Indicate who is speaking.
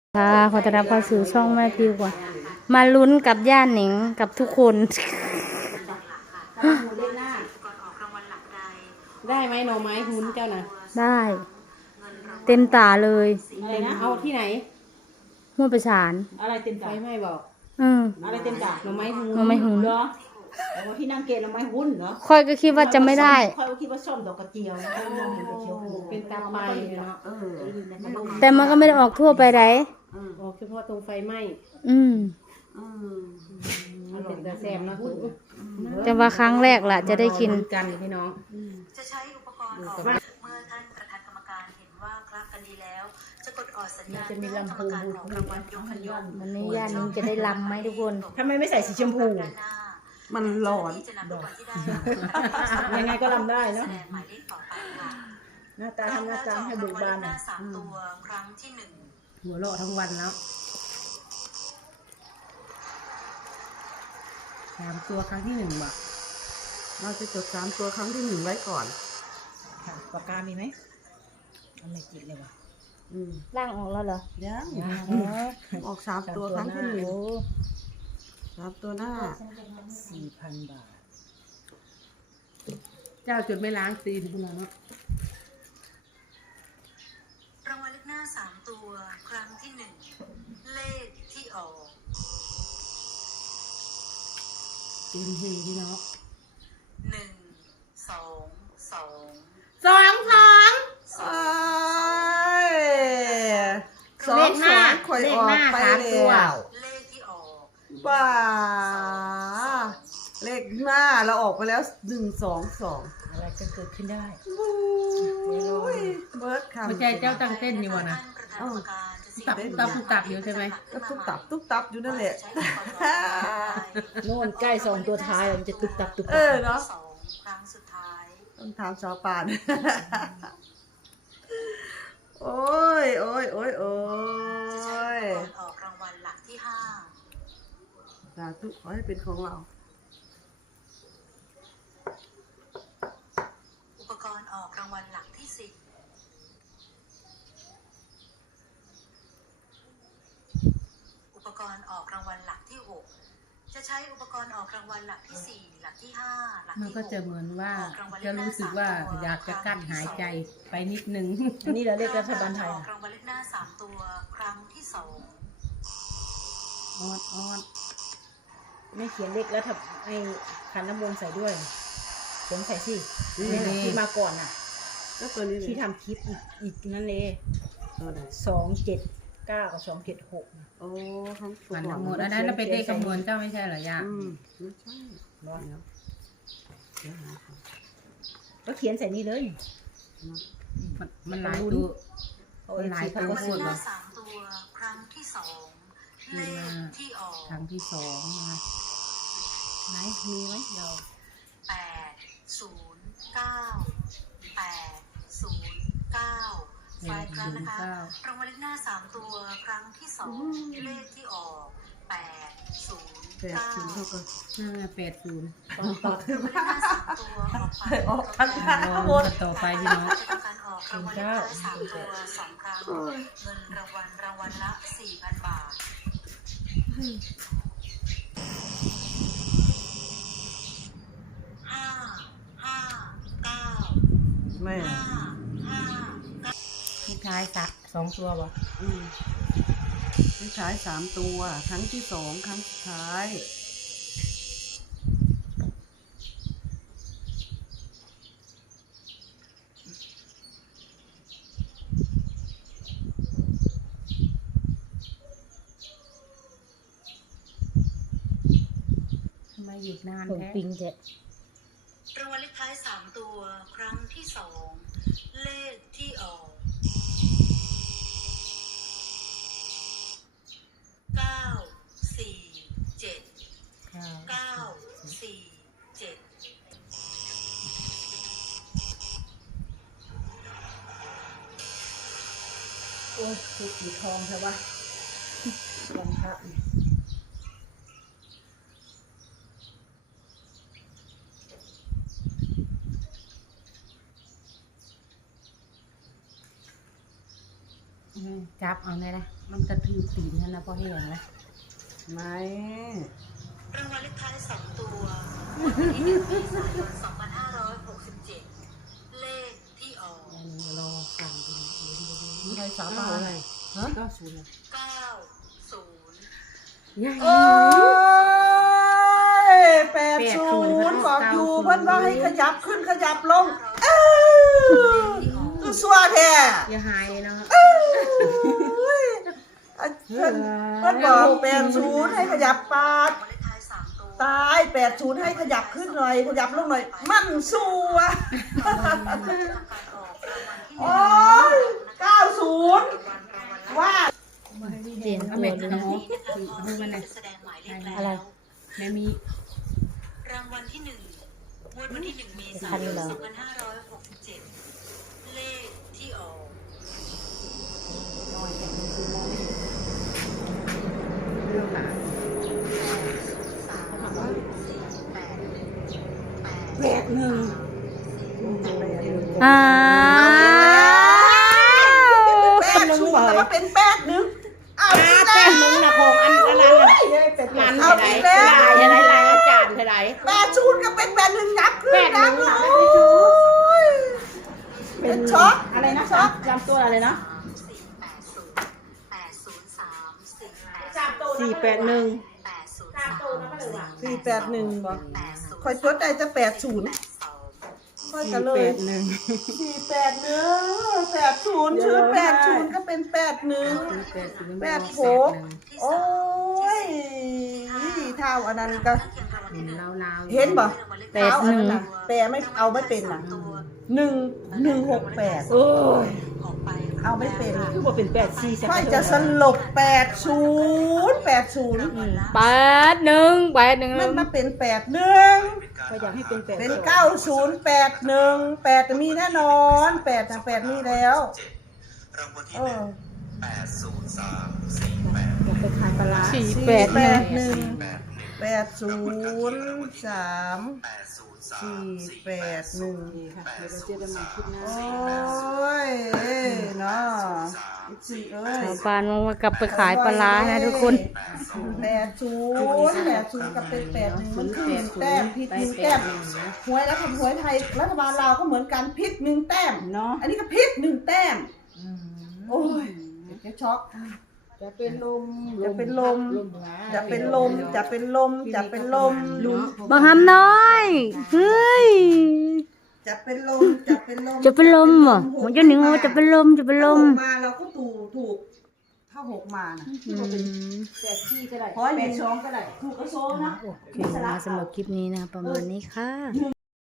Speaker 1: ค่ะขอต้อนรับเข้าสู่ช่องแม่พิวก่อนมาลุ้นกับย่าหนิงกับทุกคน
Speaker 2: ได้ไหมหน่อไม้หุ้นเจ้านะ
Speaker 1: ได้ เต็มตาเลย
Speaker 2: อะไรนะเอาที่ไหน
Speaker 1: ห้วยประสาน
Speaker 3: อะไรเต็ม
Speaker 2: ไฟ
Speaker 3: ตา
Speaker 2: ไหม้บอก
Speaker 3: อะไรเต็มตา
Speaker 2: หน่อไม้หุ้น
Speaker 1: หน่อไม้หุ้น
Speaker 3: เหรอแต่ว่าที่นั่งเกณฑ์เราไม่หุ้นเหรอ
Speaker 1: ค่อยก็คิดว่าจะไม่ได้
Speaker 3: ค่อยก็คิดว่าส้มดอกกระเจียวนะค่อยมองเห็นแต่เขียวผู
Speaker 2: เป็นตาไปเนาะ
Speaker 1: แต่มันก็ไม่ได้ออกทั่วไปไหน
Speaker 2: ออกเฉพาะตรงไฟไหม้ มันเป็นตาแซมเนาะ
Speaker 1: แต่ว่าครั้งแรกล่ะจะได้กิน
Speaker 2: กันพี่น้อง
Speaker 4: จะใช้อุปกรณ์ออกเมื่อท่านประธานกรรมการเห็นว่าคลักกันดีแล้ว จะกดออกสัญญาณให้กรรมการออกรางวัลยกขันยก
Speaker 1: วันนี้ย่าหนิงจะได้ลำไหมทุกคน
Speaker 3: ทำไมไม่ใส่สีชมพู
Speaker 4: ด้านหน้า
Speaker 3: มันร้อน
Speaker 4: ที่จะนำลูกบอลที่ได้
Speaker 3: ยังไงก็รำได้
Speaker 4: แส
Speaker 3: เนาะ
Speaker 4: ดงหมายเลขต่อไปค่ะ
Speaker 3: หน้าตาทำหน้าตาให้เบิกบาน
Speaker 4: หน้า
Speaker 3: อ่ะ
Speaker 4: สามตัวครั้งที่หนึ่ง
Speaker 2: หัวเราะทั้งวันแล้ว3 ตัวครั้งที่ 1บอก
Speaker 5: เราจะจด3 ตัวครั้งที่ 1ไว้ก่อน
Speaker 3: ค่ะปากกามีไหมเอาไม่จิตเลยว่ะ
Speaker 1: ร่างออกแล้วเหรอ
Speaker 5: ยัง
Speaker 1: อ๋อ
Speaker 5: ออก3 ตัวครั้งที่
Speaker 1: โอ้
Speaker 5: 1 3 ตัวหน้า
Speaker 3: 4,000 บาท
Speaker 2: เจ้าจุดไม่ล้างตีนคุณเนาะ
Speaker 4: รางวัลเลขหน้าสามตัวครั้งที่หนึ่งเลขที่ออก
Speaker 2: ตีนเฮพี่น้อง
Speaker 4: 1 2 2
Speaker 2: 2
Speaker 5: เอ้ยสองสองข่อยออกไปแล้ว
Speaker 4: เลขที่ออก
Speaker 5: บ้าเลขหน้าเราออกไปแล้ว1 2 2
Speaker 3: อะไรก็เกิดขึ้นได้
Speaker 5: บู๊ยเบิร์ดคำ
Speaker 2: ไม่ใช่เจ้าตั้งเต้นอยู่วะนะ ตับตับตับอยู่ใช่ไหม
Speaker 5: ก็ตุ๊บตับอยู่นั่นแหละ
Speaker 3: โน่นใกล้2ตัวท้ายมันจะตุบตับตุบ
Speaker 5: เอ
Speaker 3: ตับ
Speaker 5: อเนาะ
Speaker 4: สองครั้งสุดท้าย
Speaker 5: ต้องถามชาวป่าน โอ้ย
Speaker 4: จะใช้อุปกรณ์ออกรางวัลหลักที่ห้า
Speaker 5: สาธุขอให้เป็นของเรา
Speaker 4: อุปกรณ์ออกรางวัลหลักที่สิบอุปกรณ์ออกรางวัลหลักที่หกจะใช้อุปกรณ์ออกรางวัลหลักที่สี่หลักที่ห้าหลัก
Speaker 2: มัน
Speaker 4: ที่
Speaker 2: ก็
Speaker 4: หก
Speaker 2: จะเหมือนว่าจะรู้สึกว่าอยากจะกั้นหายใจไปนิดนึง
Speaker 3: อันนี้เราเรียกรัฐบาลไทย
Speaker 4: ออก
Speaker 3: นะ
Speaker 4: รางวัลเลขหน้าสามตัวครั้งที่สอง
Speaker 2: ออด
Speaker 3: ไม่เขียนเลขแล้วถ้าไอ้ขันน้ำมนต์ใส่ด้วยเขียนใส่สิ
Speaker 5: นี่
Speaker 3: นี่แหละที่มาก่อนน่ะ
Speaker 5: แล้วตัวนี้
Speaker 3: ที่ทำคลิปอีกนั่นเลย
Speaker 5: ตัวไหน
Speaker 3: 279กับ276นะ
Speaker 5: โอ้ทั้งตัว
Speaker 2: มัน
Speaker 5: ก่อน
Speaker 2: หมดอันนั้นเราไปเลขคำนวณเจ้าไม่ใช่เหรอย่า
Speaker 5: ไม่ใช่เดี๋ยวหาก่อน
Speaker 3: ก็เขียนใส่นี่เลย
Speaker 2: มันหลายตัว
Speaker 3: เอา
Speaker 2: มันหลาย
Speaker 3: เขา
Speaker 2: ตัว
Speaker 3: ก็
Speaker 4: รางวัล
Speaker 3: ซื้อ
Speaker 4: เลขหน้าสามตัวครั้งที่สองเลขที่ออก
Speaker 2: ครั้งที่2นะไหนมีไหมเรา
Speaker 4: 809 ไฟครั้งนะคะรางวัลเลขหน้าสามตัวครั้งที่สองเลขที่ออก
Speaker 5: แปดศูนย์เท่ากัน
Speaker 2: 80
Speaker 3: ตอนตัด
Speaker 4: รางวัลเลขหน้าสามตัวออกไป
Speaker 5: ทั้งหน้า
Speaker 2: ลอง
Speaker 5: หมด
Speaker 2: กันต่อไปพี่น้อง
Speaker 4: จะทำการออกรางวัลเลขท้ายสามตัวสองครั้งเงินรางวัลละ 4,000 บาทห้าห้าเก้า
Speaker 5: แม่
Speaker 4: ห้าห้า
Speaker 2: ทุกท้าย2 ตัววะ
Speaker 5: ไม่ขาย3 ตัว ครั้งที่ 2 ครั้งสุดท้าย
Speaker 2: ทำไมหยุดนาน
Speaker 1: ผม
Speaker 2: แท้
Speaker 1: ปิงเจ๊
Speaker 4: รางวัลเลขท้ายสามตัวครั้งที่สองเลขที่ออก947 947
Speaker 3: โอ้ยคือสีทองใช่ปะวันพระนี่
Speaker 2: จับเอาได้ละมันกระทืบตีนนะพ่อเห็นไหม
Speaker 5: ไม่
Speaker 4: รางวัลเลขท้าย2 ตัวงวดวันที่1 เมษายน 2567 เลขที่ออก
Speaker 2: รอฟังดู
Speaker 5: ไม่ได้สาบานเลยฮะ
Speaker 2: 90
Speaker 4: 90
Speaker 2: ยัง
Speaker 5: เอ้ย80บอกอยู่เพิ่นว่าให้ขยับขึ้นขยับลงคือสัวแท้
Speaker 2: อย่าหายเนาะ
Speaker 5: เพิ่นบอก80ให้ขยับปาด
Speaker 4: รางวัลเลขท้าย3 ตัว
Speaker 5: ตาย80ให้ขยับขึ้นหน่อยขยับลงหน่อยมันสัว
Speaker 4: ทำการออกรางวัลที่
Speaker 5: โอ้ย90ว่า
Speaker 1: เสียง
Speaker 2: เอา
Speaker 1: ตัว
Speaker 2: แม่
Speaker 1: เลย
Speaker 2: น้อง
Speaker 4: 1นะคะจะแสดงหมายเลขแล้ว
Speaker 1: อะไร
Speaker 2: แม่มี
Speaker 4: รางวัลที่1งวดวันที่1 เมษายน 2567 เลขที่ออก
Speaker 2: เรื่องหา
Speaker 1: อ้าว
Speaker 5: 80แต่ว่าเป็น81เอาอีก
Speaker 3: แป้
Speaker 5: แล้ว
Speaker 3: งนึงนะของอันนั้นร้าน
Speaker 5: เอาอีกแล้ว
Speaker 3: ลายอาจารย์เท่าไหร่
Speaker 5: 80กับเป็น81นับขึ้นนับลงเป็นช็อก
Speaker 3: อะไรนะ
Speaker 5: ช็อก
Speaker 3: จำตัวอะไรนะ 481
Speaker 5: 481บอกคอยจดได้จะ80ค่อยกันเลย481 80ชื่อ80ก็เป็น81 86โอ้ยเท่าอันนั้นก็
Speaker 2: ลาว
Speaker 5: เห็นบ่
Speaker 1: แปดหนึ่ง
Speaker 5: แปลไม่เอาไม่เป็นน่ะ1168
Speaker 3: โอ้ย
Speaker 5: เอาไม่เป็น
Speaker 3: คือว่าเป็น84ใช่ไหม
Speaker 5: ค่อยจะสลบ80 80
Speaker 1: 81
Speaker 5: มันมาเป็น81
Speaker 3: ก็อยากให้เป็น
Speaker 5: เป็น9081 8มีแน่นอน8นะ8มีแล้วเออ
Speaker 3: อยากไปขายปลาร้า
Speaker 5: 481 803 481
Speaker 3: ค่ะเดี๋ยวเราเจอกันใหม่คลิปหน้า
Speaker 5: โอ้ยเนาะสิเอ้ย
Speaker 1: ชาวบ้านว่ากลับไปขายปลาร้านะทุกคน
Speaker 5: 80กับเป็น81มันคือ1แต้มผิด1แต้มหวยแล้วหวยไทยรัฐบาลลาวก็เหมือนกันผิด1แต้ม
Speaker 3: เนาะ
Speaker 5: อันนี้ก็ผิด1แต้มโอ้ยจะช็อก
Speaker 3: จะเป็นลม
Speaker 5: จะเป็นลมจะเป็นลมจะเป็นลมจะเป็นลม
Speaker 1: บังคับน้อย เฮ้ย
Speaker 5: จะเป็นลมจะเป็นลม
Speaker 1: จะเป็นลมเหรอมันจะหนึ่งว่าจะเป็นลมจะเป็นลม
Speaker 5: ถ้า6มาเราก็ถูกถ้า6มานะ
Speaker 3: 84ก็ได้
Speaker 5: ขอให้มี2ก็ได้ถูกก็โซนะ
Speaker 1: โอเคนะสำหรับคลิปนี้นะประมาณนี้ค่ะ